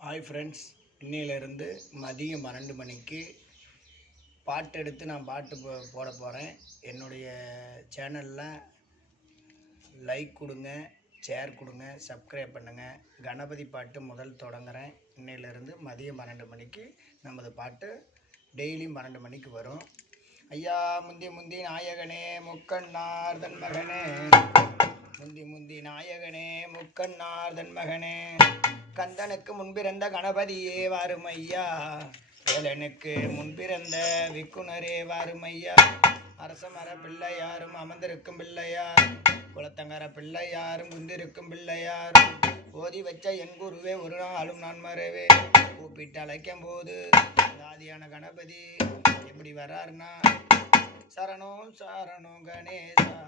Hi friends இன்னையிலேருந்து மதியம் பன்னெண்டு மணிக்கு பாட்டு எடுத்து நான் பாட்டு போ போட போகிறேன் என்னுடைய சேனலில் லைக் கொடுங்க ஷேர் கொடுங்க சப்ஸ்கிரைப் பண்ணுங்கள் கணபதி பாட்டு முதல் தொடங்குறேன். இன்னையிலேருந்து மதியம் பன்னெண்டு மணிக்கு நமது பாட்டு டெய்லியும் பன்னெண்டு மணிக்கு வரும். ஐயா முந்தி முந்தி நாயகனே முக்கண்ணார் தன் மகனே முந்தி முந்தி நாயகனே முக்கண்ணார் தன் மகனே கந்தனுக்கு முன்பிறந்த கணபதியே வாருமையா. வேலனுக்கு முன்பிறந்த விக்குணரே வாருமையா. அரசமர பிள்ளையாரும் அமர்ந்திருக்கும் பிள்ளையார். குளத்தங்கர பிள்ளையாரும் குந்திருக்கும் பிள்ளையார். ஓதி வச்ச என் குருவே ஒரு நாளும் நான் மறவே. கூப்பிட்டு அழைக்கும் போது ஆதியான கணபதி எப்படி வர்றாருன்னா சரணம் சரணம் கணேசா.